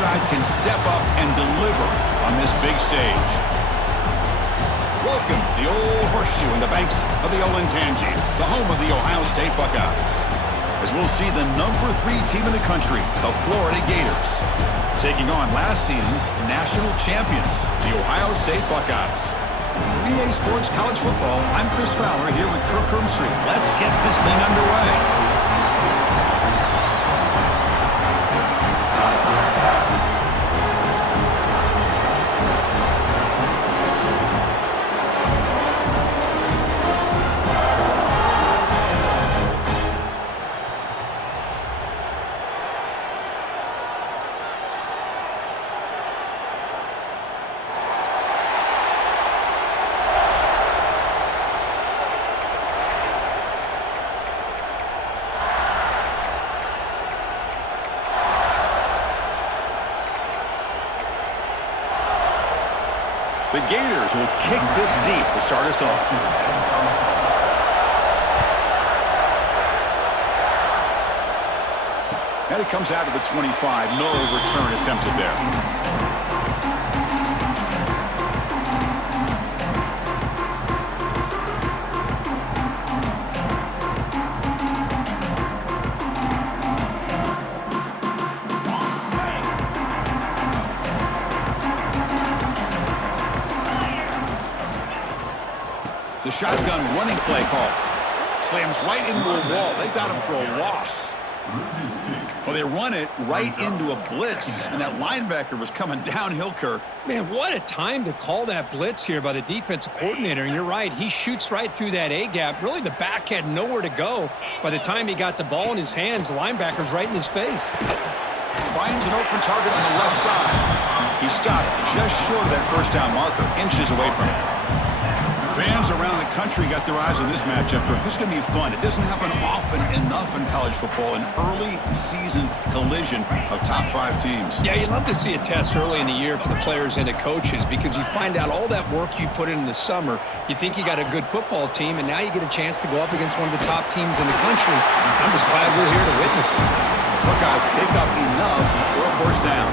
side can step up and deliver on this big stage. Welcome to the old horseshoe in the banks of the Olentangy, the home of the Ohio State Buckeyes. As we'll see the number 3 team in the country, the Florida Gators, taking on last season's national champions, the Ohio State Buckeyes. For EA Sports College Football, I'm Chris Fowler here with Kirk Hermstreet. Let's get this thing underway. The Gators will kick this deep to start us off. And it comes out to the 25. No return attempted there. The shotgun running play call. Slams right into a wall. They got him for a loss. Well, they run it right into a blitz, and that linebacker was coming downhill, Kirk. Man, what a time to call that blitz here by the defensive coordinator. And you're right, he shoots right through that A-gap. Really, the back had nowhere to go. By the time he got the ball in his hands, the linebacker's right in his face. Finds an open target on the left side. He stopped just short of that first down marker, inches away from it. Fans around the country got their eyes on this matchup. This is going to be fun. It doesn't happen often enough in college football, an early season collision of top 5 teams. Yeah, you love to see a test early in the year for the players and the coaches because you find out all that work you put in the summer. You think you got a good football team, and now you get a chance to go up against one of the top teams in the country. I'm just glad we're here to witness it. Buckeyes pick up enough for a first down.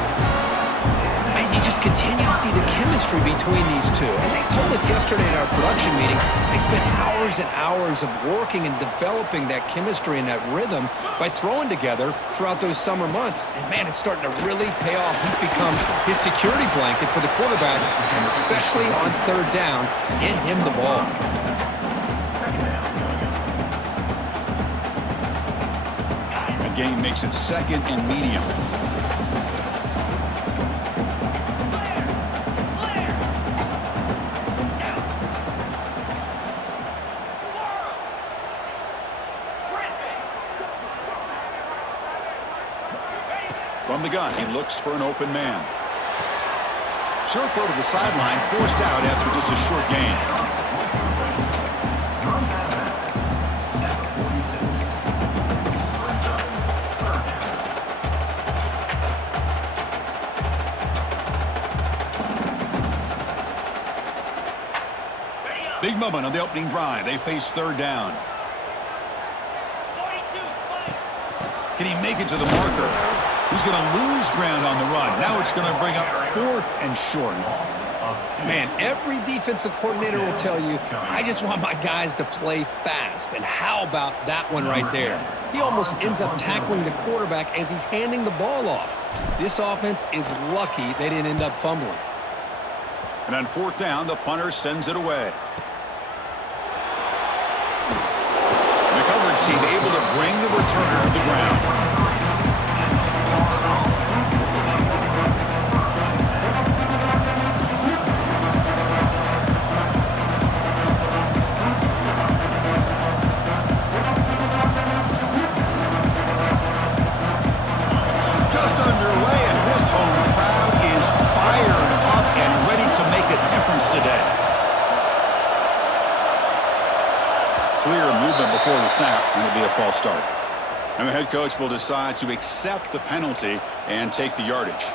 And you just continue to see the chemistry between these two. And they told us yesterday in our production meeting, they spent hours and hours of working and developing that chemistry and that rhythm by throwing together throughout those summer months. And, man, it's starting to really pay off. He's become his security blanket for the quarterback, and especially on third down, get him the ball. The game makes it second and medium. From the gun, he looks for an open man. Short throw to the sideline, forced out after just a short gain. Big moment on the opening drive. They face third down. Can he make it to the marker? He's going to lose ground on the run. Now it's going to bring up 4th and short. Man, every defensive coordinator will tell you, I just want my guys to play fast. And how about that one right there? He almost ends up tackling the quarterback as he's handing the ball off. This offense is lucky they didn't end up fumbling. And on 4th down, the punter sends it away. The coverage team able to bring the returner to the ground. Before the snap, and it'll be a false start. And the head coach will decide to accept the penalty and take the yardage.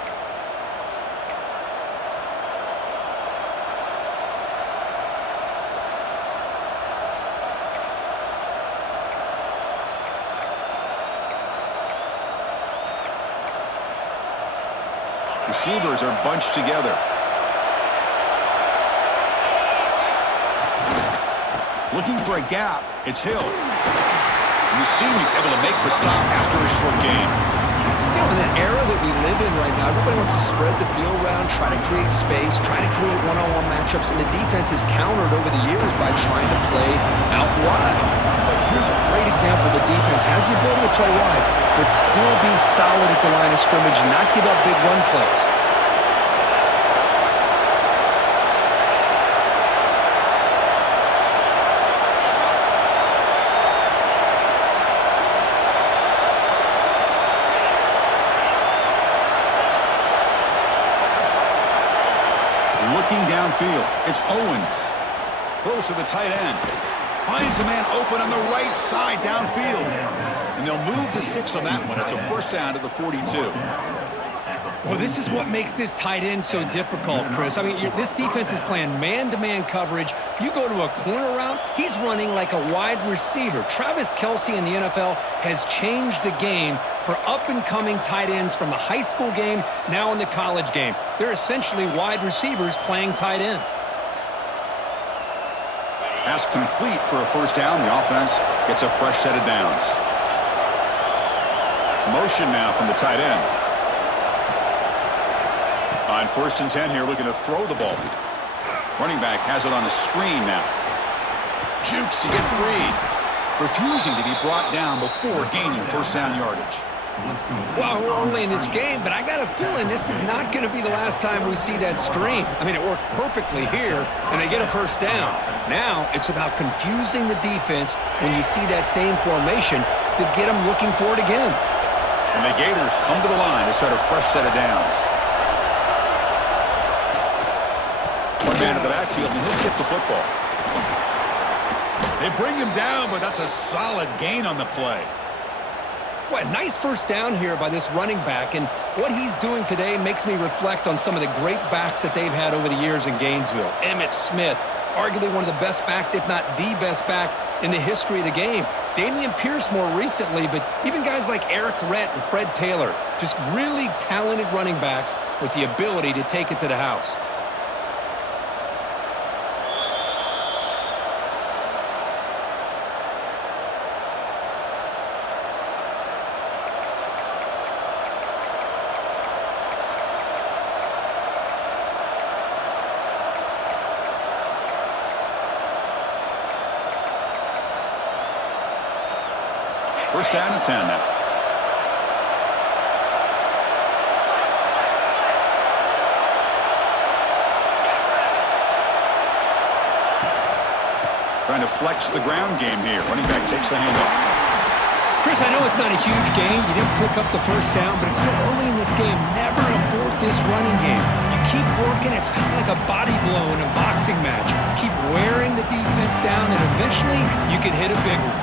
Receivers are bunched together. Looking for a gap. It's Hill. And the senior able to make the stop after a short gain. You know, in the era that we live in right now, everybody wants to spread the field around, try to create space, try to create one-on-one matchups, and the defense has countered over the years by trying to play out wide. But here's a great example. The defense has the ability to play wide, but still be solid at the line of scrimmage and not give up big run plays. Looking downfield, it's Owens. Throws to the tight end. Finds a man open on the right side downfield. And they'll move the 6 on that one. It's a first down to the 42. Well, this is what makes this tight end so difficult, Chris. I mean, this defense is playing man-to-man coverage. You go to a corner route, he's running like a wide receiver. Travis Kelce in the NFL has changed the game for up-and-coming tight ends from the high school game, now in the college game. They're essentially wide receivers playing tight end. Pass complete for a first down. The offense gets a fresh set of downs. Motion now from the tight end. On 1st and 10 here, looking to throw the ball. Running back has it on the screen now. Jukes to get free. Refusing to be brought down before gaining first down yardage. Well, we're early in this game, but I got a feeling this is not going to be the last time we see that screen. I mean, it worked perfectly here, and they get a first down. Now it's about confusing the defense when you see that same formation to get them looking for it again. And the Gators come to the line to start a fresh set of downs. One man in the backfield, and he'll get the football. They bring him down, but that's a solid gain on the play. What a nice first down here by this running back, and what he's doing today makes me reflect on some of the great backs that they've had over the years in Gainesville. Emmitt Smith, arguably one of the best backs, if not the best back in the history of the game. Dameon Pierce more recently, but even guys like Eric Rhett and Fred Taylor, just really talented running backs with the ability to take it to the house. First down and 10 now. Trying to flex the ground game here. Running back takes the handoff. Chris, I know it's not a huge game. You didn't pick up the first down, but it's still early in this game. Never abort this running game. You keep working. It's kind of like a body blow in a boxing match. Keep wearing the defense down, and eventually you can hit a big one.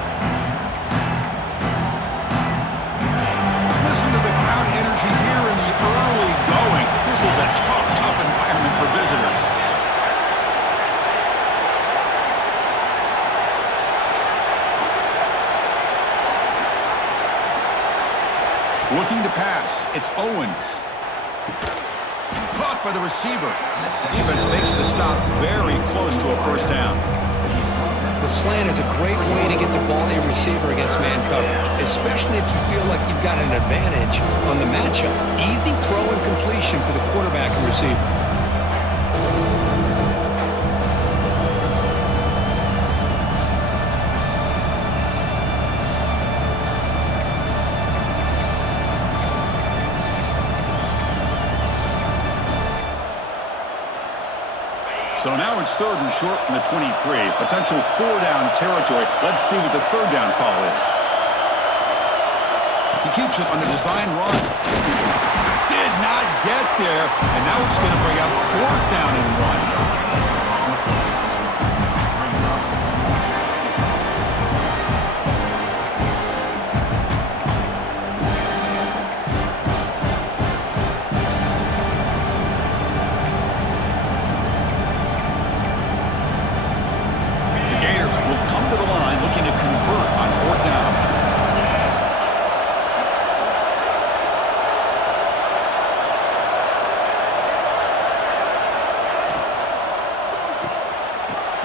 Listen to the crowd energy here in the early going. This is a tough environment for visitors. Looking to pass, it's Owens. Caught by the receiver. Defense makes the stop very close to a first down. The slant is a great way to get the ball to your receiver against man coverage, especially if you feel like you've got an advantage on the matchup. Easy throw and completion for the quarterback and receiver. So now it's 3rd and short from the 23. Potential 4-down territory. Let's see what the 3rd down call is. He keeps it on the design run. Did not get there. And now it's going to bring up 4th down and 1.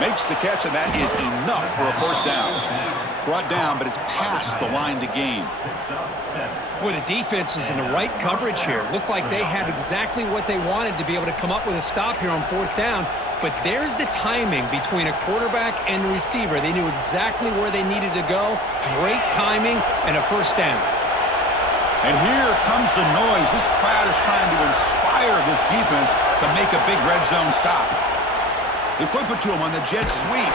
Makes the catch, and that is enough for a first down. Brought down, but it's past the line to gain. Boy, the defense is in the right coverage here. Looked like they had exactly what they wanted to be able to come up with a stop here on fourth down. But there's the timing between a quarterback and the receiver. They knew exactly where they needed to go. Great timing and a first down. And here comes the noise. This crowd is trying to inspire this defense to make a big red zone stop. They flip it to him on the jet sweep.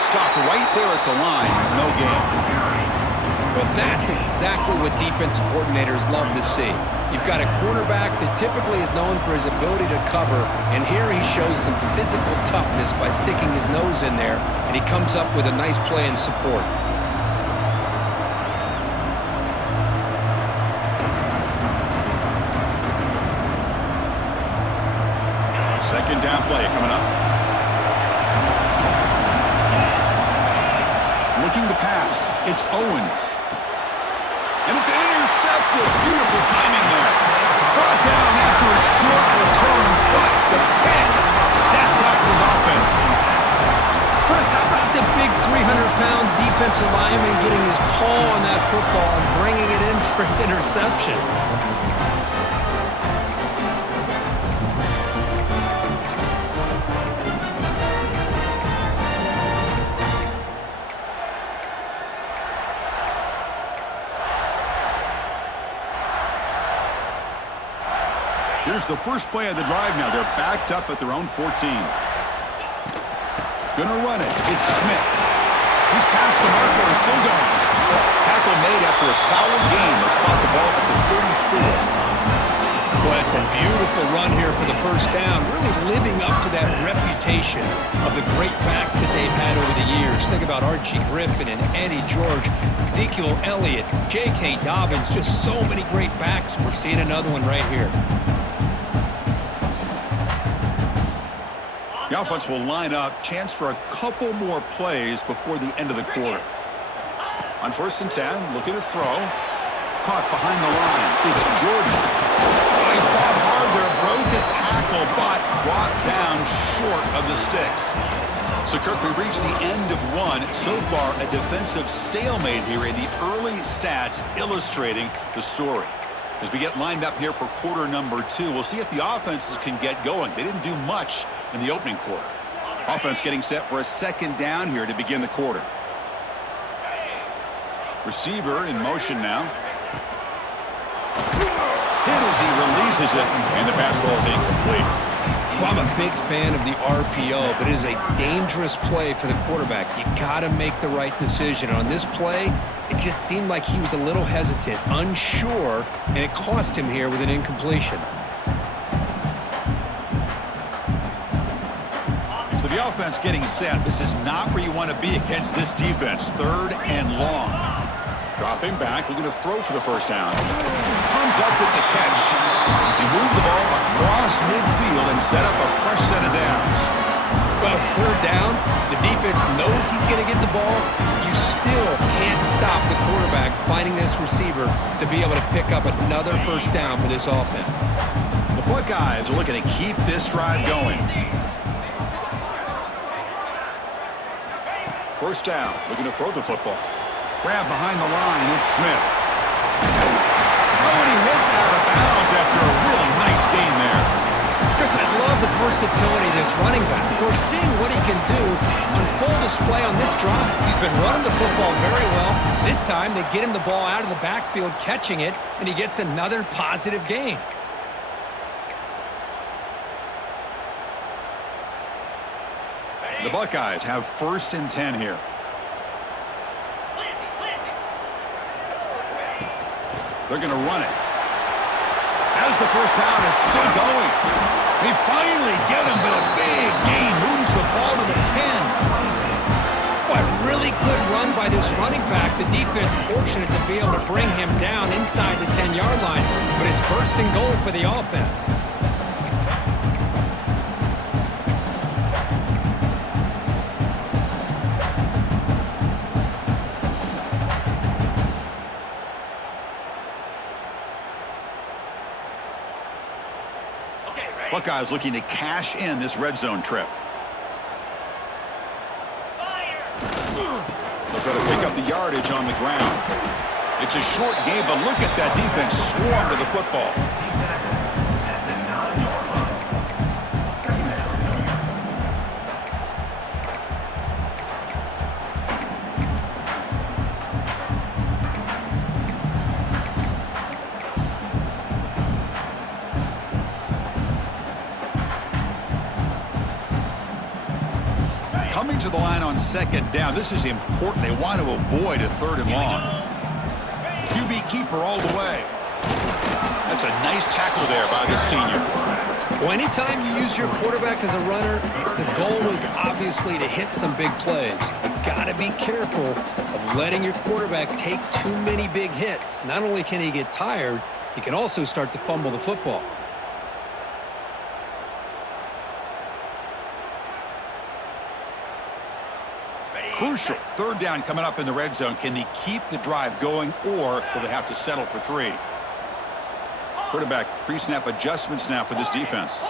Stopped right there at the line. No gain. Well, that's exactly what defensive coordinators love to see. You've got a quarterback that typically is known for his ability to cover, and here he shows some physical toughness by sticking his nose in there, and he comes up with a nice play in support. Second down play coming up. Looking to pass. It's Owens. And it's intercepted. Beautiful timing there. Brought down after a short return, but the pick sets up his offense. Chris, how about the big 300-pound defensive lineman getting his paw on that football and bringing it in for an interception? Here's the first play of the drive now. They're backed up at their own 14. Gonna run it. It's Smith. He's past the marker and still going. Tackle made after a solid gain. They spot the ball at the 34. Well, it's a beautiful run here for the first down, really living up to that reputation of the great backs that they've had over the years. Think about Archie Griffin and Eddie George, Ezekiel Elliott, J.K. Dobbins, just so many great backs. We're seeing another one right here. The offense will line up. Chance for a couple more plays before the end of the quarter. On 1st and 10, looking to throw. Caught behind the line. It's Jordan. He fought hard there, broke a tackle, but brought down short of the sticks. So, Kirk, we reached the end of one. So far, a defensive stalemate here, and the early stats illustrating the story. As we get lined up here for quarter number 2, we'll see if the offenses can get going. They didn't do much in the opening quarter. Offense getting set for a second down here to begin the quarter. Receiver in motion now. Hit as he releases it, and the pass ball is incomplete. Well, I'm a big fan of the RPO, but it is a dangerous play for the quarterback. You got to make the right decision. On this play, it just seemed like he was a little hesitant, unsure, and it cost him here with an incompletion. So the offense getting set. This is not where you want to be against this defense. 3rd and long. Dropping back, looking to throw for the first down. Comes up with the catch. He moved the ball across midfield and set up a fresh set of downs. Well, it's 3rd down. The defense knows he's going to get the ball. You still can't stop the quarterback finding this receiver to be able to pick up another first down for this offense. The Buckeyes are looking to keep this drive going. First down, looking to throw the football. Grab behind the line, it's Smith. Oh, and he hits out of bounds after a real nice gain there. Chris, I love the versatility of this running back. We're seeing what he can do on full display on this drive. He's been running the football very well. This time, they get him the ball out of the backfield, catching it, and he gets another positive gain. The Buckeyes have 1st and 10 here. They're going to run it. As the first down is still going. They finally get him, but a big gain moves the ball to the 10. Boy, really good run by this running back. The defense fortunate to be able to bring him down inside the 10-yard line, but it's 1st and goal for the offense. Buckeyes looking to cash in this red zone trip. They'll try to pick up the yardage on the ground. It's a short game, but look at that defense swarm to the football. Coming to the line on second down, this is important. They want to avoid a 3rd and long. QB keeper all the way. That's a nice tackle there by the senior. Well, anytime you use your quarterback as a runner, the goal is obviously to hit some big plays. You've got to be careful of letting your quarterback take too many big hits. Not only can he get tired, he can also start to fumble the football. Crucial. 3rd down coming up in the red zone. Can they keep the drive going, or will they have to settle for 3? Quarterback pre-snap adjustments now for this defense.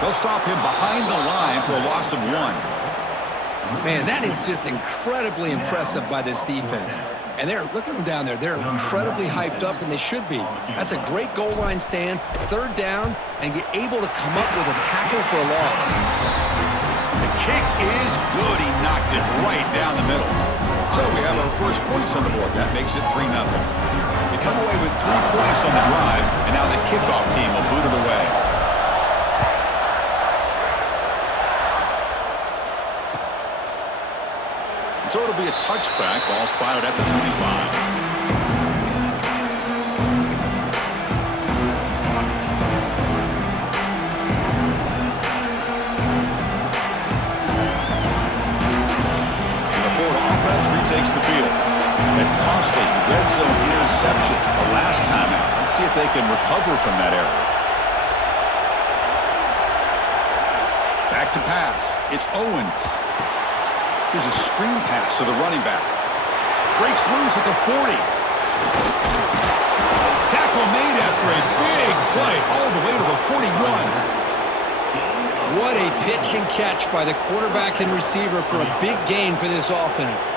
They'll stop him behind the line for a loss of 1. Man, that is just incredibly impressive by this defense. And look at them down there. They're incredibly hyped up, and they should be. That's a great goal line stand, 3rd down, and get able to come up with a tackle for a loss. The kick is good. He knocked it right down the middle. So we have our first points on the board. That makes it 3-0. They come away with 3 points on the drive, and now the kickoff team will boot it away. So it'll be a touchback. Ball spotted at the 25. The Florida offense retakes the field. A costly red zone interception the last time out. Let's see if they can recover from that error. Back to pass. It's Owens. Here's a screen pass to the running back. Breaks loose at the 40. Tackle made after a big play all the way to the 41. What a pitch and catch by the quarterback and receiver for a big gain for this offense.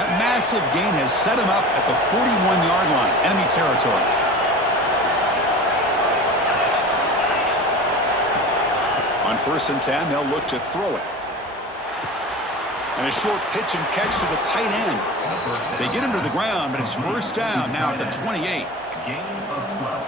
That massive gain has set him up at the 41-yard line, enemy territory. On 1st and 10, they'll look to throw it. And a short pitch and catch to the tight end. They get him to the ground, but it's 1st down now at the 28.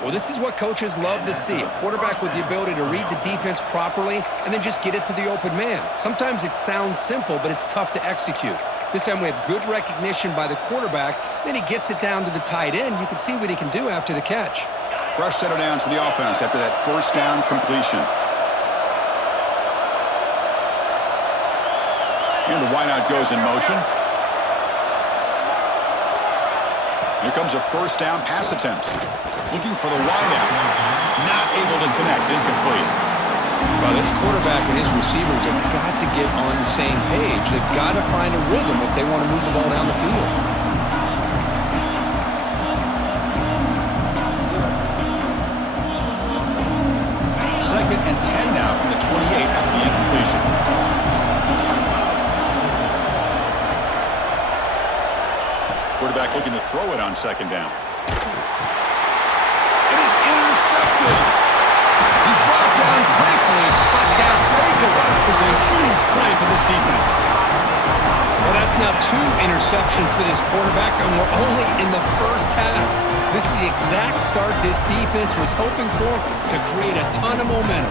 Well, this is what coaches love to see. A quarterback with the ability to read the defense properly and then just get it to the open man. Sometimes it sounds simple, but it's tough to execute. This time we have good recognition by the quarterback. Then he gets it down to the tight end. You can see what he can do after the catch. Fresh set of downs for the offense after that 1st down completion. And the wideout goes in motion. Here comes a 1st down pass attempt. Looking for the wideout. Not able to connect. Incomplete. Well, this quarterback and his receivers have got to get on the same page. They've got to find a rhythm if they want to move the ball down the field. 2nd and 10 now from the 28 after the incompletion. Quarterback looking to throw it on 2nd down. It is intercepted. He's brought down quickly, but that takeaway is a huge play for this defense. Well, that's now 2 interceptions for this quarterback, and we're only in the 1st half. This is the exact start this defense was hoping for to create a ton of momentum.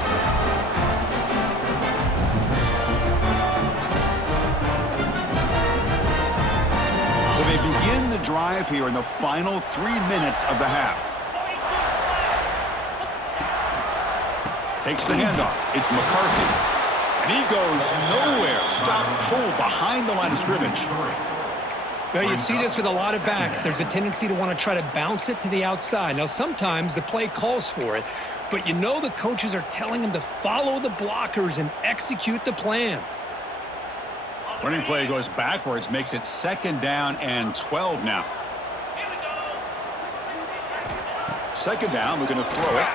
So they begin the drive here in the final 3 minutes of the half. Takes the handoff. It's McCarthy. And he goes nowhere. Stopped cold behind the line of scrimmage. Well, you see this with a lot of backs. There's a tendency to want to try to bounce it to the outside. Now, sometimes the play calls for it, but you know the coaches are telling him to follow the blockers and execute the plan. Running play goes backwards, makes it 2nd down and 12 now. 2nd down, we're going to throw it.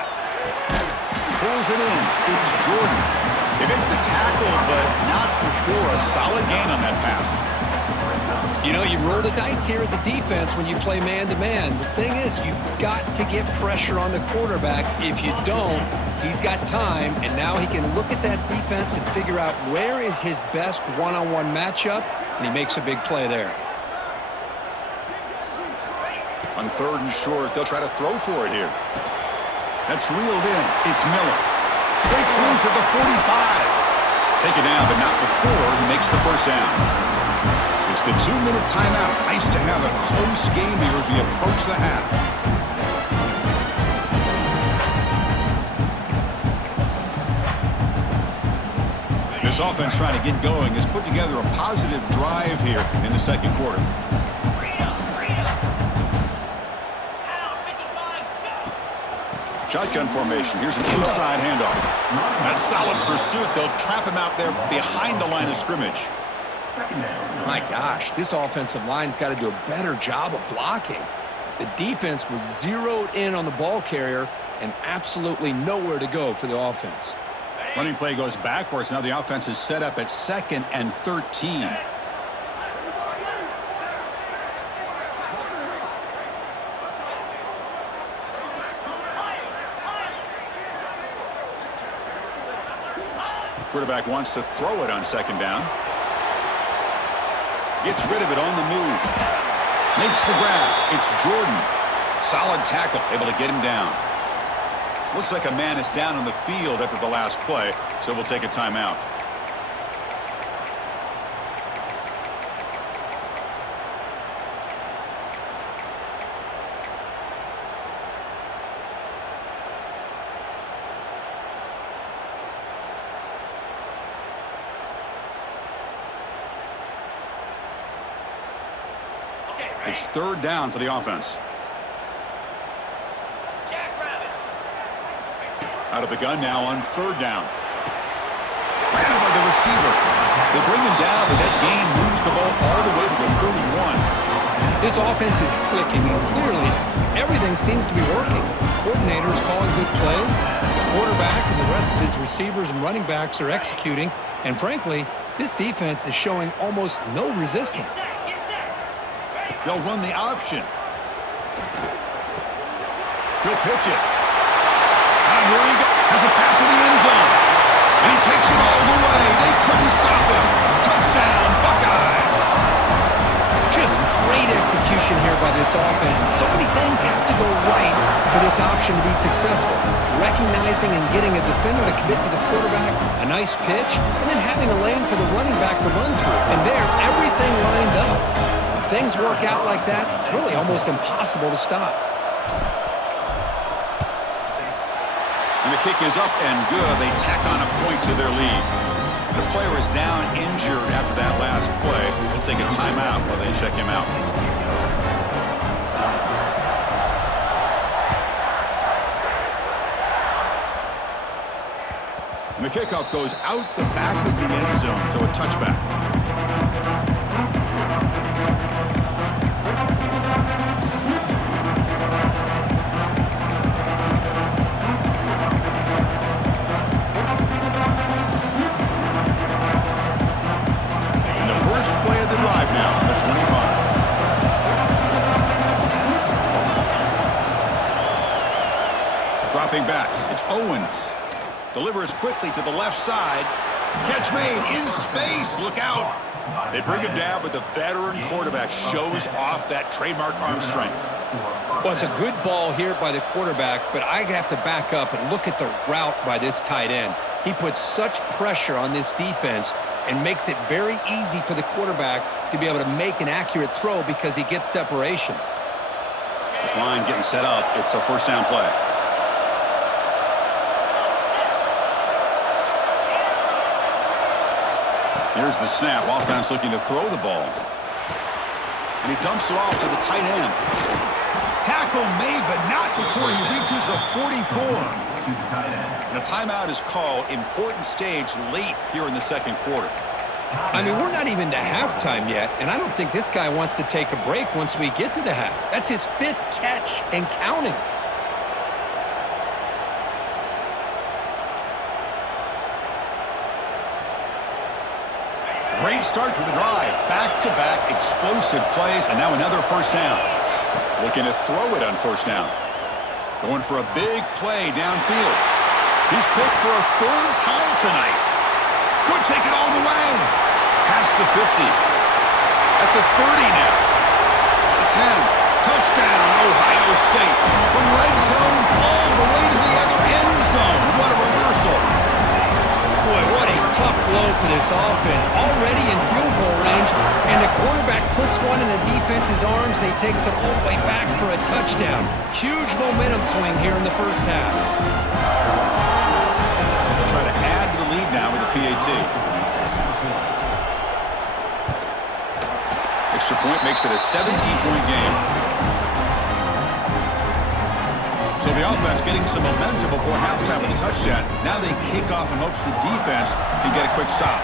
Pulls it in. It's Jordan. They make the tackle, but not before a solid gain on that pass. You know, you roll the dice here as a defense when you play man-to-man. The thing is, you've got to get pressure on the quarterback. If you don't, he's got time, and now he can look at that defense and figure out where is his best one-on-one matchup, and he makes a big play there. On 3rd and short, they'll try to throw for it here. That's reeled in. It's Miller. Breaks loose at the 45. Take it down, but not before he makes the 1st down. It's the 2-minute timeout. Nice to have a close game here as we approach the half. This offense trying to get going has put together a positive drive here in the 2nd quarter. Shotgun formation. Here's an inside handoff. That solid pursuit. They'll trap him out there behind the line of scrimmage. My gosh, this offensive line's got to do a better job of blocking. The defense was zeroed in on the ball carrier and absolutely nowhere to go for the offense. Running play goes backwards. Now the offense is set up at 2nd and 13. Quarterback wants to throw it on 2nd down. Gets rid of it on the move. Makes the grab. It's Jordan. Solid tackle, able to get him down. Looks like a man is down on the field after the last play, so we'll take a timeout. It's 3rd down for the offense. Out of the gun now on 3rd down. Ran by the receiver. They bring him down, but that gain moves the ball all the way to the 31. This offense is clicking, and clearly everything seems to be working. The coordinator is calling good plays. The quarterback and the rest of his receivers and running backs are executing. And frankly, this defense is showing almost no resistance. They'll run the option. He'll pitch it. Now here he goes. Has a path to the end zone. And he takes it all the way. They couldn't stop him. Touchdown, Buckeyes. Just great execution here by this offense. And so many things have to go right for this option to be successful. Recognizing and getting a defender to commit to the quarterback, a nice pitch, and then having a lane for the running back to run through. And there, everything lined up. Things work out like that, it's really almost impossible to stop. And the kick is up and good. They tack on a point to their lead. The player is down injured after that last play. We'll take a timeout while they check him out. And the kickoff goes out the back of the end zone, so a touchback. Play of the drive now, the 25. Dropping back, it's Owens. Delivers quickly to the left side. Catch made in space, look out. They bring him down, but the veteran quarterback shows off that trademark arm strength. Well, it's a good ball here by the quarterback, but I have to back up and look at the route by this tight end. He puts such pressure on this defense and makes it very easy for the quarterback to be able to make an accurate throw because he gets separation. This line getting set up. It's a 1st down play. Here's the snap. Offense looking to throw the ball. And he dumps it off to the tight end. Tackle made, but not before he approaches the 44. And a timeout is called. Important stage late here in the second quarter. I mean, we're not even to halftime yet, and I don't think this guy wants to take a break once we get to the half. That's his 5th catch and counting. Great start for the drive. Back-to-back explosive plays, and now another first down. Looking to throw it on first down. Going for a big play downfield. He's picked for a 3rd time tonight. Could take it all the way. Past the 50. At the 30 now. The 10. Touchdown, Ohio State. From red zone all the way to the other end zone. What a reversal. Boy, what a tough blow for this offense. Already in field goal range, and the quarterback puts one in the defense's arms. They takes it all the way back for a touchdown. Huge momentum swing here in the first half. They'll try to add to the lead now with a PAT. Extra point makes it a 17-point game. So the offense getting some momentum before halftime with a touchdown. Now they kick off in hopes the defense can get a quick stop.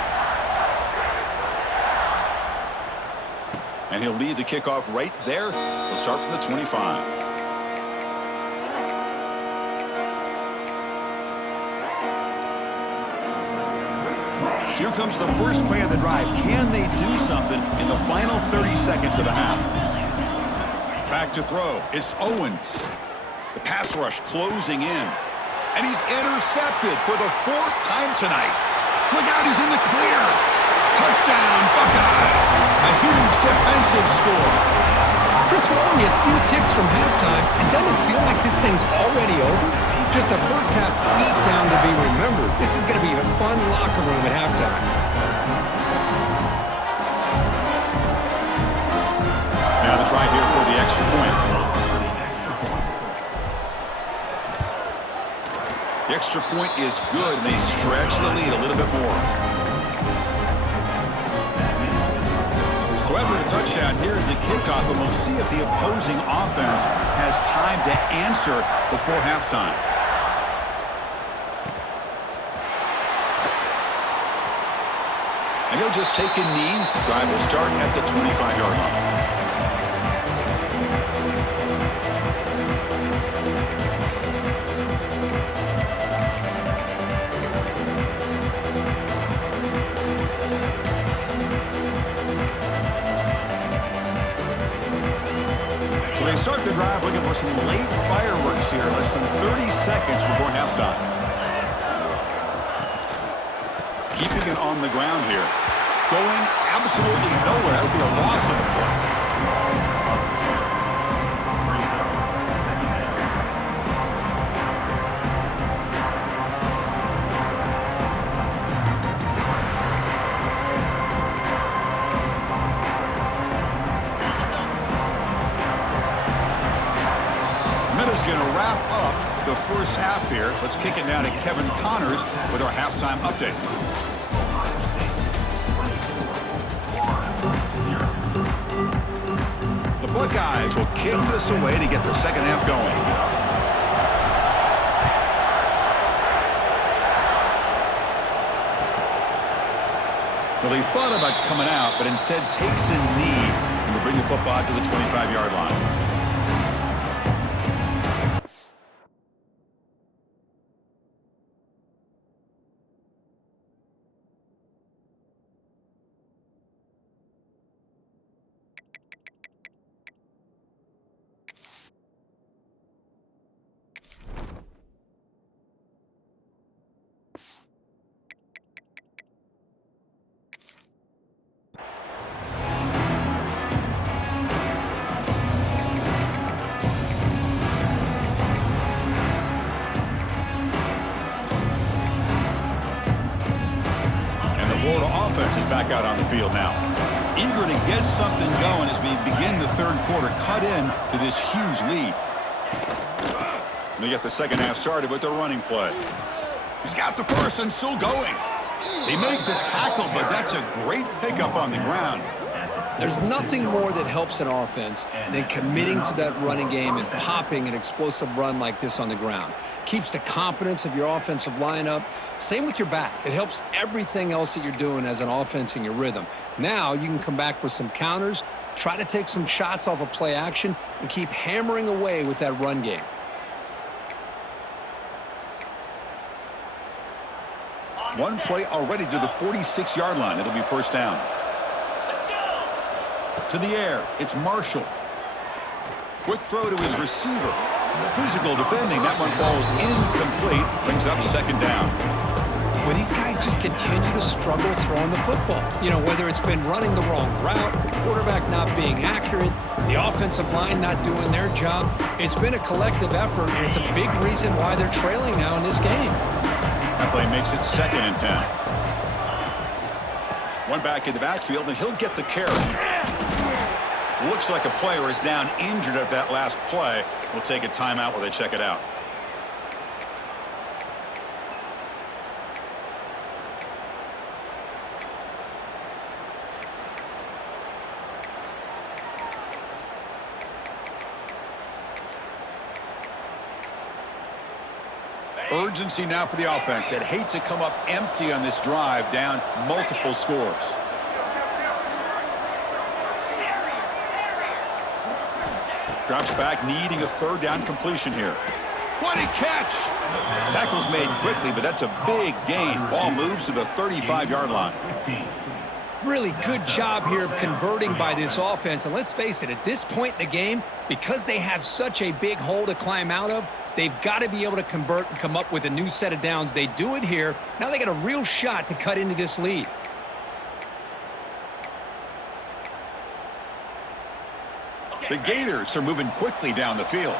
And he'll lead the kickoff right there. They'll start from the 25. Here comes the first play of the drive. Can they do something in the final 30 seconds of the half? Back to throw. It's Owens. The pass rush closing in. And he's intercepted for the 4th time tonight. Look out, he's in the clear. Touchdown, Buckeyes. A huge defensive score. Chris, we're only a few ticks from halftime, and doesn't it feel like this thing's already over? Just a first-half beatdown to be remembered. This is going to be a fun locker room at halftime. Now the try here for the extra point. The extra point is good, and they stretch the lead a little bit more. So after the touchdown, here's the kickoff, and we'll see if the opposing offense has time to answer before halftime. And he'll just take a knee. Drive will start at the 25-yard line. So they start the drive looking for some late fireworks here, less than 30 seconds before halftime. Keeping it on the ground here. Going absolutely nowhere. That would be a loss of the play. Minutes going to wrap up the first half here. Let's kick it now to Kevin Connors with our halftime update. The Buckeyes will kick this away to get the second half going. Well, he thought about coming out, but instead takes a knee and will bring the football to the 25-yard line. Florida offense is back out on the field now. Eager to get something going as we begin the third quarter, cut in to this huge lead. They get the second half started with their running play. He's got the first and still going. They make the tackle, but that's a great pickup on the ground. There's nothing more that helps an offense than committing to that running game and popping an explosive run like this on the ground. Keeps the confidence of your offensive lineup. Same with your back. It helps everything else that you're doing as an offense in your rhythm. Now you can come back with some counters, try to take some shots off of play action, and keep hammering away with that run game. One play already to the 46-yard line. It'll be first down. To the air, it's Marshall. Quick throw to his receiver. Physical defending. That one falls incomplete. Brings up second down. Well, these guys just continue to struggle throwing the football. You know, whether it's been running the wrong route, the quarterback not being accurate, the offensive line not doing their job. It's been a collective effort, and it's a big reason why they're trailing now in this game. That play makes it 2nd and 10. One back in the backfield, and he'll get the carry. Looks like a player is down injured at that last play. We'll take a timeout while they check it out. Urgency now for the offense that hate to come up empty on this drive, down multiple scores. Drops back, needing a 3rd down completion here. What a catch! Tackle's made quickly, but that's a big gain. Ball moves to the 35-yard line. Really good job here of converting by this offense. And let's face it, at this point in the game, because they have such a big hole to climb out of, they've got to be able to convert and come up with a new set of downs. They do it here. Now they got a real shot to cut into this lead. The Gators are moving quickly down the field.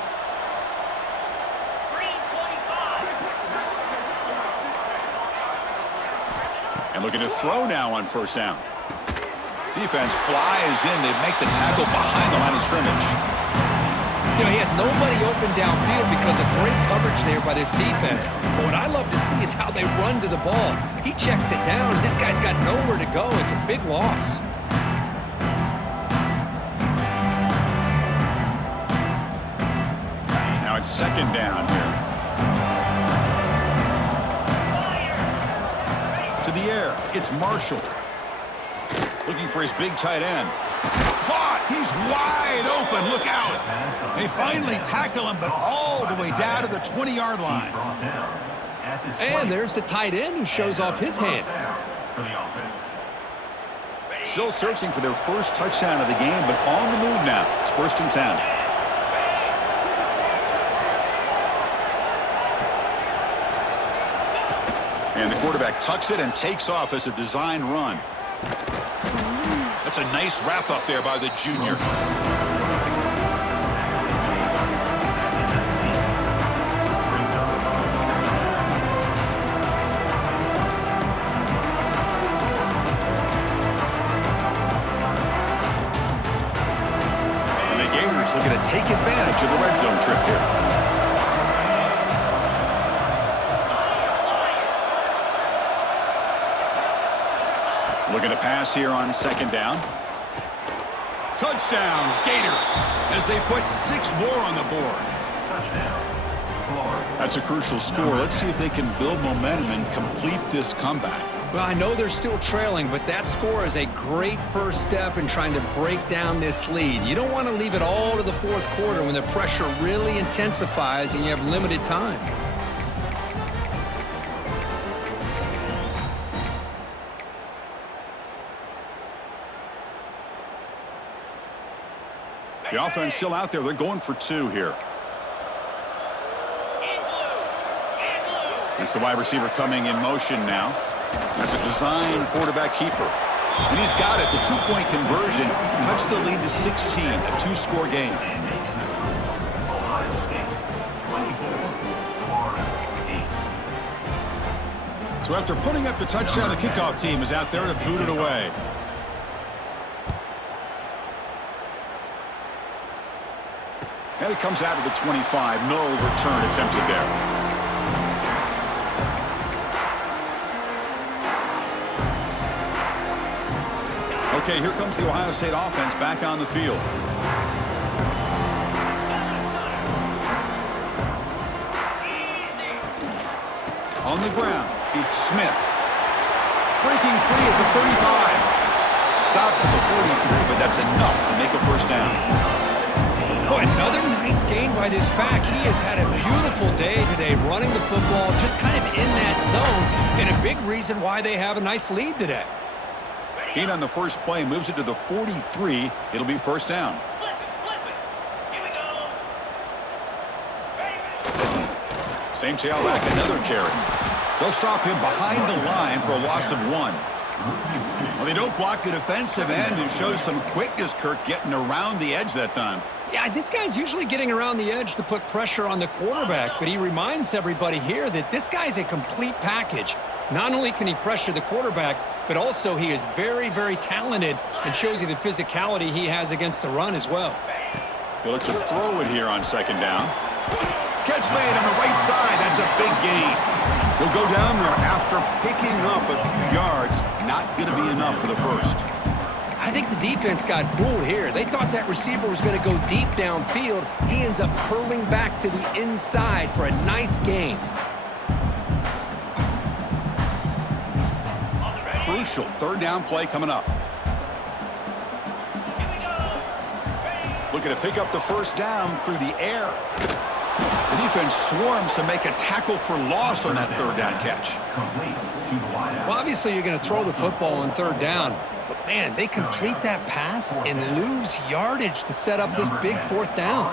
And looking to throw now on first down. Defense flies in. They make the tackle behind the line of scrimmage. You know, he had nobody open downfield because of great coverage there by this defense. But what I love to see is how they run to the ball. He checks it down, and this guy's got nowhere to go. It's a big loss. Now it's 2nd down here. To the air, it's Marshall. Looking for his big tight end. Caught! He's wide open. Look out! They finally tackle him, but all the way down to the 20-yard line. And there's the tight end who shows off his hands. Still searching for their first touchdown of the game, but on the move now. It's 1st and 10. And the quarterback tucks it and takes off as a design run. That's a nice wrap up there by the junior. And the Gators looking to take advantage of the red zone trip here. Looking to pass here on 2nd down. Touchdown, Gators, as they put 6 more on the board. That's a crucial score. Let's see if they can build momentum and complete this comeback. Well, I know they're still trailing, but that score is a great first step in trying to break down this lead. You don't want to leave it all to the 4th quarter when the pressure really intensifies and you have limited time. The offense still out there. They're going for 2 here. It's the wide receiver coming in motion now. That's a design quarterback keeper. And he's got it. The 2-point conversion cuts the lead to 16, a 2-score game. So after putting up the touchdown, the kickoff team is out there to boot it away. And it comes out of the 25. No return attempted there. Okay, here comes the Ohio State offense back on the field. On the ground, it's Smith. Breaking free at the 35. Stopped at the 43, but that's enough to make a first down. Oh, another nice gain by this back. He has had a beautiful day today running the football, just kind of in that zone, and a big reason why they have a nice lead today. Gain on the first play moves it to the 43. It'll be first down. Here we go. Same tailback, another carry. They'll stop him behind the line for a loss of 1. Well, they don't block the defensive end and shows some quickness, Kirk, getting around the edge that time. Yeah, this guy's usually getting around the edge to put pressure on the quarterback, but he reminds everybody here that this guy's a complete package. Not only can he pressure the quarterback, but also he is very, very talented and shows you the physicality he has against the run as well. He'll look to throw it here on second down. Catch made on the right side. That's a big gain. He'll go down there after picking up a few yards. Not going to be enough for the first. I think the defense got fooled here. They thought that receiver was going to go deep downfield. He ends up curling back to the inside for a nice gain. Crucial third down play coming up. Looking to pick up the first down through the air. The defense swarms to make a tackle for loss on that third down catch. Well, obviously, you're going to throw the football on third down. But, man, they complete that pass and lose yardage to set up this big fourth down.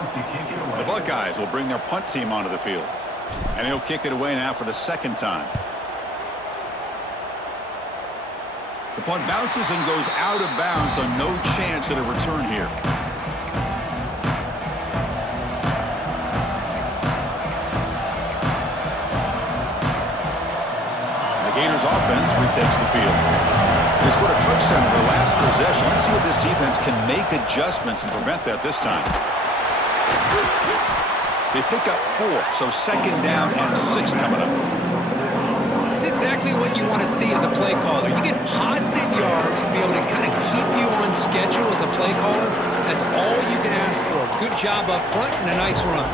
The Buckeyes will bring their punt team onto the field. And he'll kick it away now for the second time. The punt bounces and goes out of bounds, so no chance at a return here. The Gators offense retakes the field. They scored a touchdown in their last possession. Let's see if this defense can make adjustments and prevent that this time. They pick up 4, so second down and 6 coming up. It's exactly what you want to see as a play caller. You get positive yards to be able to kind of keep you on schedule as a play caller. That's all you can ask for. Good job up front and a nice run.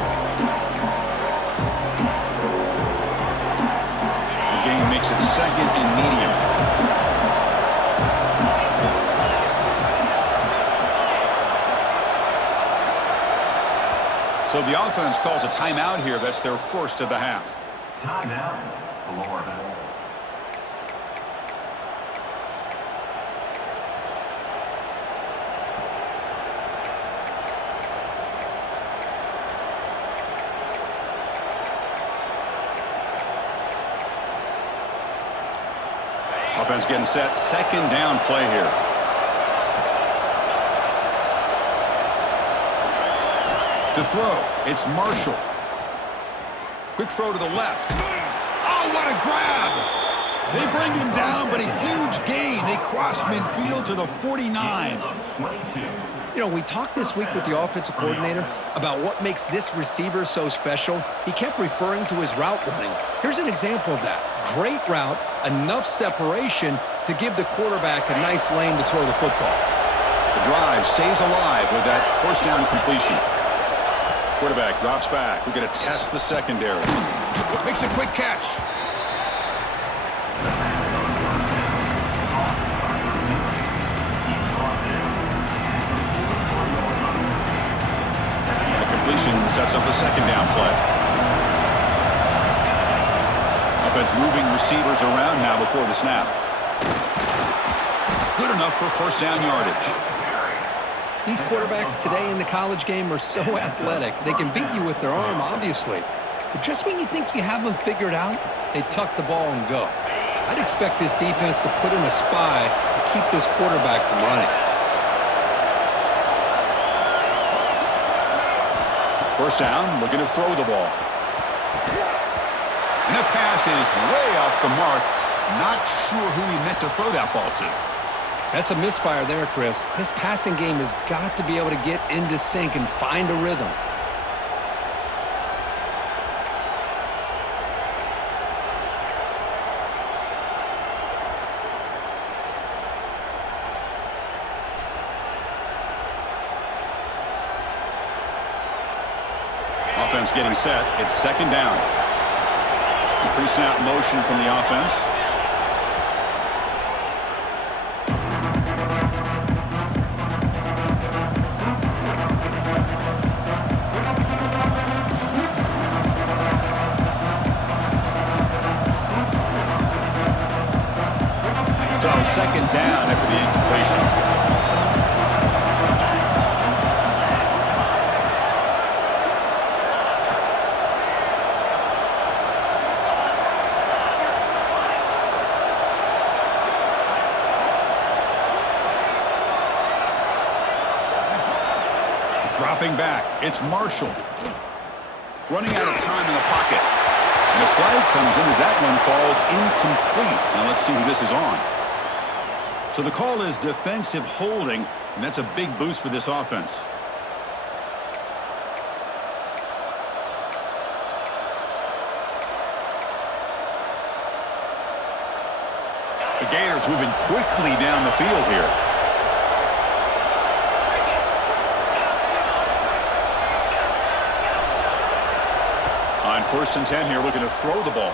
The game makes it second and medium. So the offense calls a timeout here. That's their first of the half. Timeout, Florida. Offense getting set. Second down play here. To throw, it's Marshall. Quick throw to the left. Oh, what a grab! They bring him down, but a huge gain. They cross midfield to the 49. You know, we talked this week with the offensive coordinator about what makes this receiver so special. He kept referring to his route running. Here's an example of that. Great route, enough separation to give the quarterback a nice lane to throw the football. The drive stays alive with that first down completion. Quarterback drops back. We're going to test the secondary. Makes a quick catch. The completion sets up a second down play. Offense moving receivers around now before the snap. Good enough for first down yardage. These quarterbacks today in the college game are so athletic. They can beat you with their arm, obviously. But just when you think you have them figured out, they tuck the ball and go. I'd expect this defense to put in a spy to keep this quarterback from running. First down, looking to throw the ball. And the pass is way off the mark. Not sure who he meant to throw that ball to. That's a misfire there, Chris. This passing game has got to be able to get into sync and find a rhythm. offense getting set. It's second down. Pre-snap motion from the offense. So second down after the incompletion. Dropping back, it's Marshall. Running out of time in the pocket. And a flag comes in as that one falls incomplete. Now let's see who this is on. So the call is defensive holding, and that's a big boost for this offense. The Gators moving quickly down the field here. On 1st and 10 here, looking to throw the ball.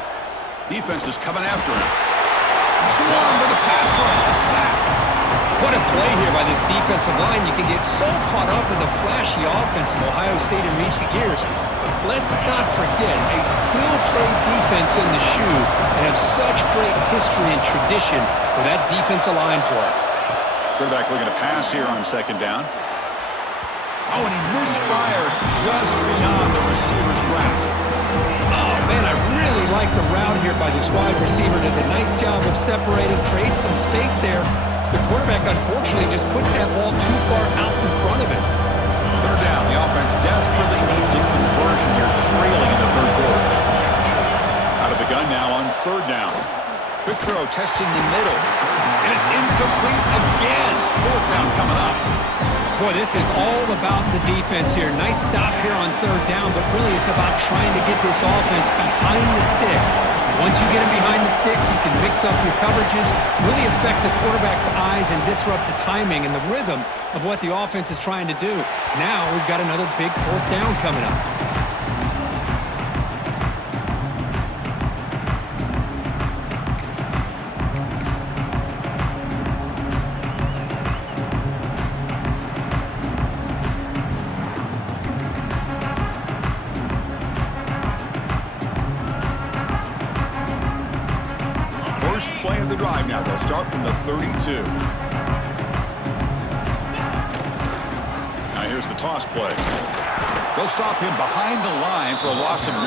Defense is coming after him. Swarm with a pass rush, a sack. What a play here by this defensive line. You can get so caught up in the flashy offense of Ohio State in recent years. But let's not forget, a skill-played defense in the shoe and have such great history and tradition with that defensive line play. Quarterback looking to pass here on second down. Oh, and he misfires just beyond the receiver's grasp. Oh, man, I really like the route here by this wide receiver. Does a nice job of separating, creates some space there. The quarterback, unfortunately, just puts that ball too far out in front of him. Third down. The offense desperately needs a conversion here, trailing in the third quarter. Out of the gun now on third down. Quick throw, testing the middle. And it's incomplete again. Fourth down coming up. Boy, this is all about the defense here. Nice stop here on third down, but really it's about trying to get this offense behind the sticks. Once you get them behind the sticks, you can mix up your coverages, really affect the quarterback's eyes and disrupt the timing and the rhythm of what the offense is trying to do. Now we've got another big fourth down coming up. First play of the drive now. They'll start from the 32. Now here's the toss play. They'll stop him behind the line for a loss of 1.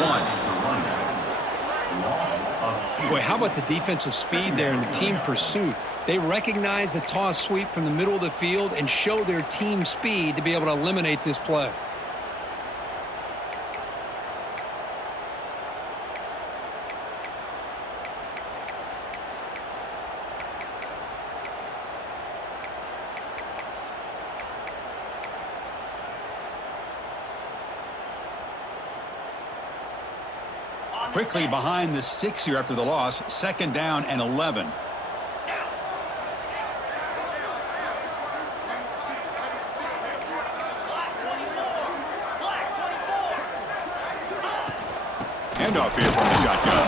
Boy, how about the defensive speed there and the team pursuit? They recognize the toss sweep from the middle of the field and show their team speed to be able to eliminate this play. Quickly behind the sticks here after the loss. Second down and 11. Handoff here from the shotgun.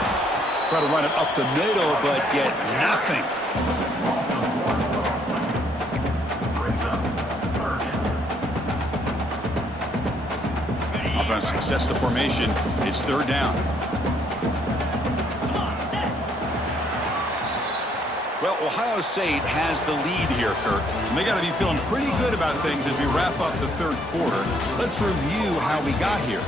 Try to run it up the middle, but get nothing. Offense sets the formation. It's third down. Well, Ohio State has the lead here, Kirk. And they got to be feeling pretty good about things as we wrap up the third quarter. Let's review how we got here.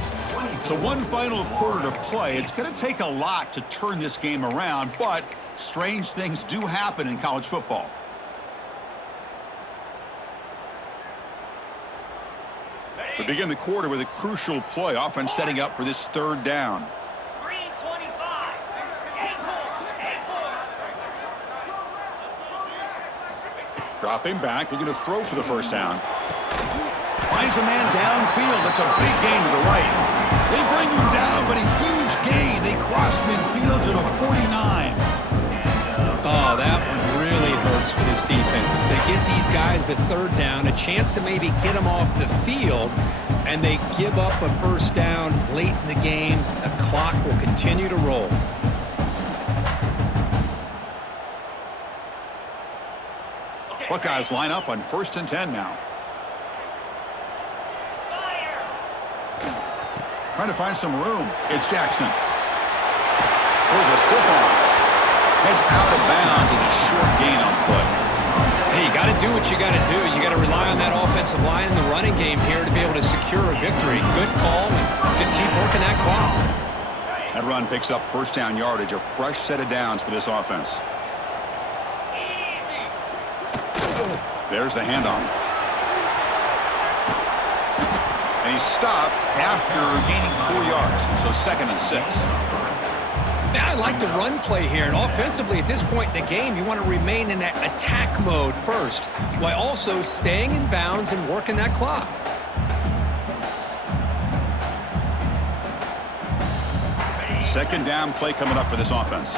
So one final quarter to play. It's going to take a lot to turn this game around, but strange things do happen in college football. We begin the quarter with a crucial play. Offense setting up for this third down. Dropping back, looking to throw for the first down. Finds a man downfield. That's a big gain to the right. They bring him down, but a huge gain. They cross midfield to the 49. Oh, that one really hurts for this defense. They get these guys to third down, a chance to maybe get them off the field, and they give up a first down late in the game. The clock will continue to roll. Buckeyes line up on 1st and 10 now. Trying to find some room. It's Jackson. There's a stiff arm. Heads out of bounds with a short gain on the play. Hey, you got to do what you got to do. You got to rely on that offensive line in the running game here to be able to secure a victory. Good call, and just keep working that clock. That run picks up first down yardage, a fresh set of downs for this offense. There's the handoff. And he's stopped after gaining 4 yards, so 2nd and 6. Now, I like the run play here, and offensively at this point in the game, you want to remain in that attack mode first, while also staying in bounds and working that clock. Second down play coming up for this offense.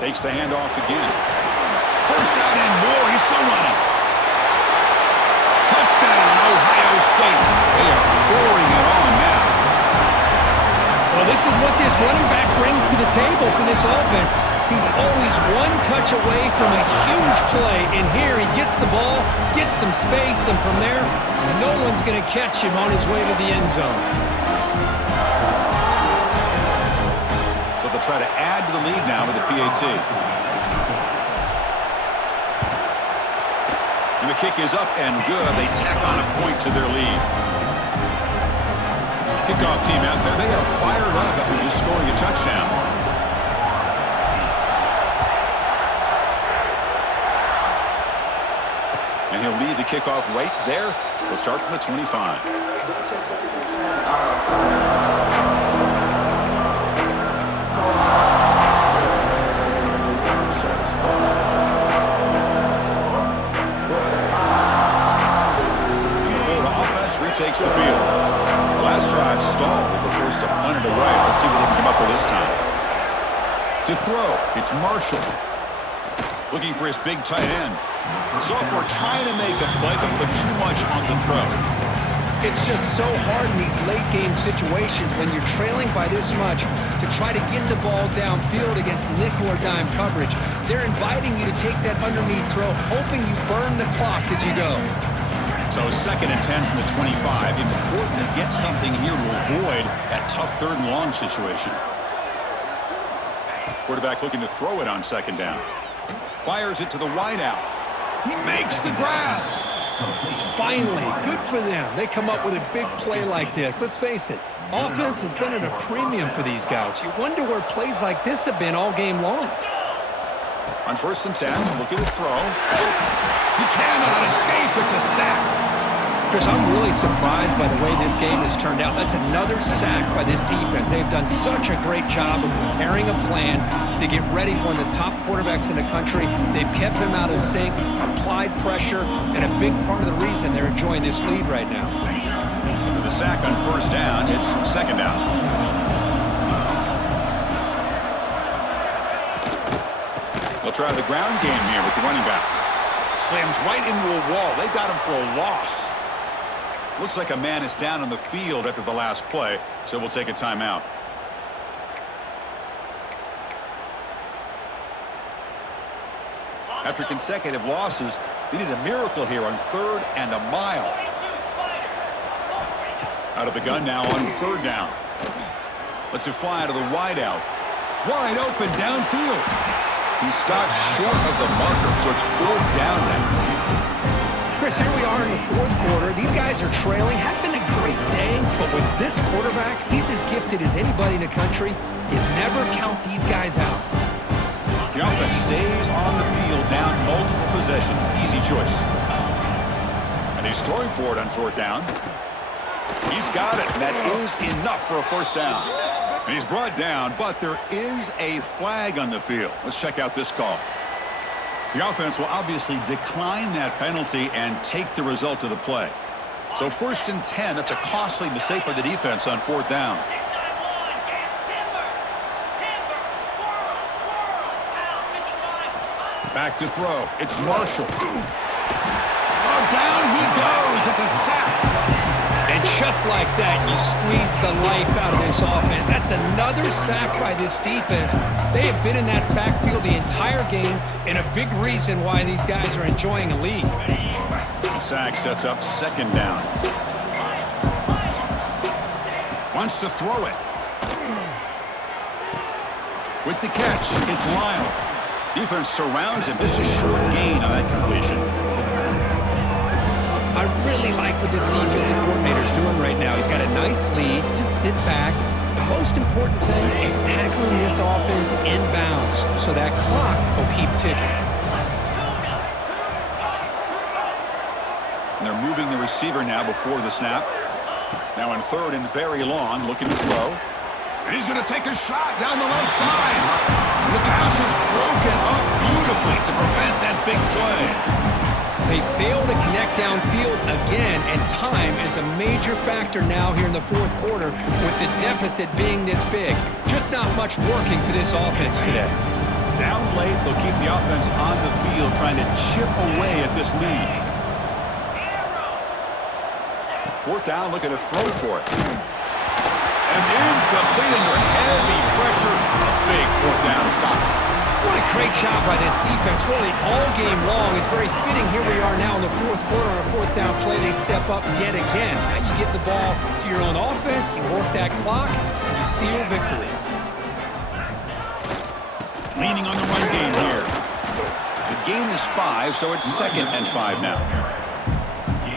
Takes the handoff again. First down and more. He's still running. Touchdown, Ohio State. They are pouring it on now. Well, this is what this running back brings to the table for this offense. He's always one touch away from a huge play, and here he gets the ball, gets some space, and from there, no one's going to catch him on his way to the end zone. So they'll try to add to the lead now with the PAT. And the kick is up and good. They tack on a point to their lead. Kickoff team out there. They are fired up after just scoring a touchdown. And he'll lead the kickoff right there. They'll start from the 25. And the Florida offense retakes the field. The last drive stalled. They were forced to punt it away. Let's see what they can come up with this time. To throw, it's Marshall. Looking for his big tight end. Sophomore trying to make a play, but put too much on the throw. It's just so hard in these late-game situations when you're trailing by this much to try to get the ball downfield against nickel or dime coverage. They're inviting you to take that underneath throw, hoping you burn the clock as you go. So 2nd and 10 from the 25. Important to get something here to avoid that tough 3rd and long situation. Quarterback looking to throw it on 2nd down. Fires it to the wideout. He makes the grab. Finally, good for them. They come up with a big play like this. Let's face it, offense has been at a premium for these guys. You wonder where plays like this have been all game long. On 1st and 10, looking to throw. He cannot escape. It's a sack. Chris, I'm really surprised by the way this game has turned out. That's another sack by this defense. They've done such a great job of preparing a plan to get ready for one of the top quarterbacks in the country. They've kept him out of sync, applied pressure, and a big part of the reason they're enjoying this lead right now. After the sack on 1st down, it's 2nd down. They'll try the ground game here with the running back. Slams right into a wall. They've got him for a loss. Looks like a man is down on the field after the last play, so we'll take a timeout. After consecutive losses, they need a miracle here on 3rd and a mile. Out of the gun now on 3rd down. Lets it fly to the wideout. Wide open downfield. He stopped short of the marker, so it's 4th down now. Chris, here we are in the 4th quarter. These guys are trailing. Had been a great day, but with this quarterback, he's as gifted as anybody in the country. You never count these guys out. The offense stays on the field down multiple possessions. Easy choice. And he's throwing for it on 4th down. He's got it. That is enough for a 1st down. And he's brought down, but there is a flag on the field. Let's check out this call. The offense will obviously decline that penalty and take the result of the play. So 1st and 10, that's a costly mistake by the defense on 4th down. Back to throw. It's Marshall. down he goes. It's a sack. And just like that, you squeeze the life out of this offense. That's another sack by this defense. They have been in that backfield the entire game, and a big reason why these guys are enjoying a lead. The sack sets up second down. Wants to throw it. With the catch, it's Lyle. Defense surrounds him. Just a short gain on that completion. I really like what this defensive coordinator is doing right now. He's got a nice lead. Just sit back. The most important thing is tackling this offense inbounds so that clock will keep ticking. And they're moving the receiver now before the snap. Now in third and very long, looking to throw. And he's going to take a shot down the left side. And the pass is broken up beautifully to prevent that big play. They fail to connect downfield again, and time is a major factor now here in the fourth quarter with the deficit being this big. Just not much working for this offense today. Down late, they'll keep the offense on the field trying to chip away at this lead. Fourth down, looking to throw for it. And it's incomplete under heavy pressure. A big fourth down stop. What a great job by this defense, really all game long. It's very fitting. Here we are now in the fourth quarter on a fourth down play. They step up yet again. Now you get the ball to your own offense, you work that clock, and you seal victory. Leaning on the run game here. The gain is 5, so it's 2nd and 5 now.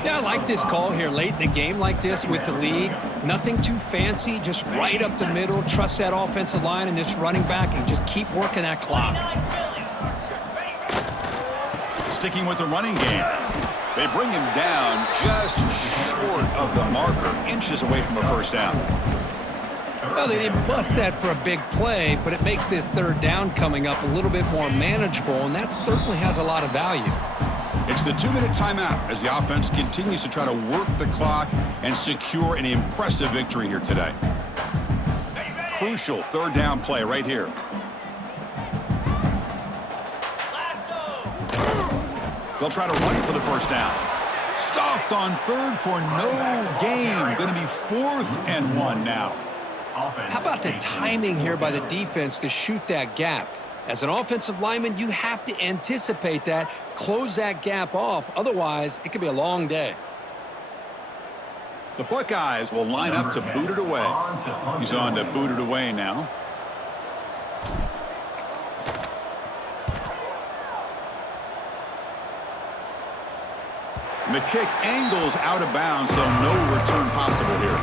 Yeah, I like this call here late in the game like this with the lead. Nothing too fancy, just right up the middle. Trust that offensive line and this running back and just keep working that clock. Sticking with the running game. They bring him down just short of the marker, inches away from a first down. Well, they didn't bust that for a big play, but it makes this third down coming up a little bit more manageable, and that certainly has a lot of value. It's the 2-minute timeout as the offense continues to try to work the clock and secure an impressive victory here today. Crucial third down play right here. They'll try to run for the first down. Stuffed on third for no gain. Going to be 4th and 1 now. How about the timing here by the defense to shoot that gap? As an offensive lineman, you have to anticipate that, close that gap off. Otherwise, it could be a long day. The Buckeyes will line up to boot it away. He's on to boot it away now. And the kick angles out of bounds, so no return possible here.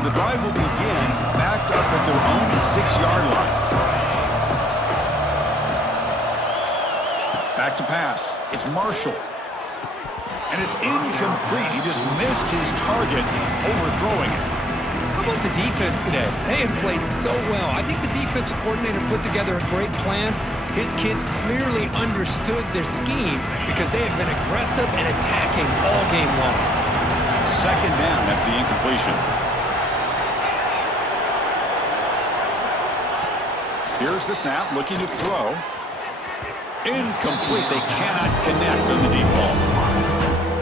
The drive will begin backed up at their own 6-yard line. Back to pass. It's Marshall. And it's incomplete. He just missed his target, overthrowing it. How about the defense today? They have played so well. I think the defensive coordinator put together a great plan. His kids clearly understood their scheme because they have been aggressive and attacking all game long. Second down after the incompletion. Here's the snap, looking to throw. Incomplete. They cannot connect on the deep ball.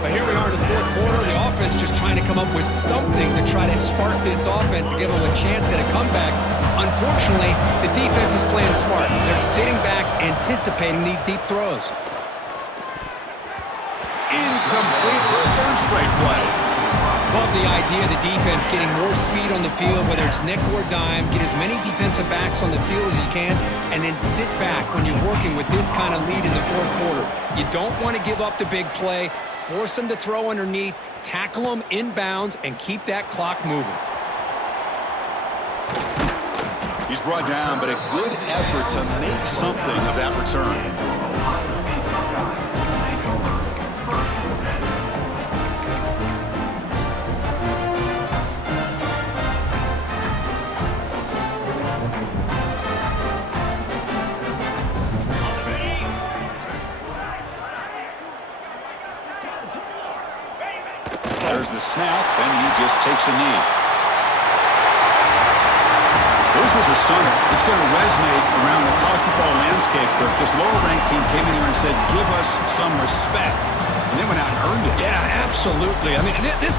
But here we are in the fourth quarter. The offense just trying to come up with something to try to spark this offense to give them a chance at a comeback. Unfortunately, the defense is playing smart. They're sitting back, anticipating these deep throws. Incomplete for a third straight play. Love the idea of the defense getting more speed on the field, whether it's nickel or dime, get as many defensive backs on the field as you can, and then sit back when you're working with this kind of lead in the fourth quarter. You don't want to give up the big play, force them to throw underneath, tackle them inbounds, and keep that clock moving. He's brought down, but a good effort to make something of that return. and he just takes a knee. This was a stunner. It's going to resonate around the college football landscape if this lower-ranked team came in here and said, give us some respect. And they went out and earned it. Yeah, absolutely. I mean, this is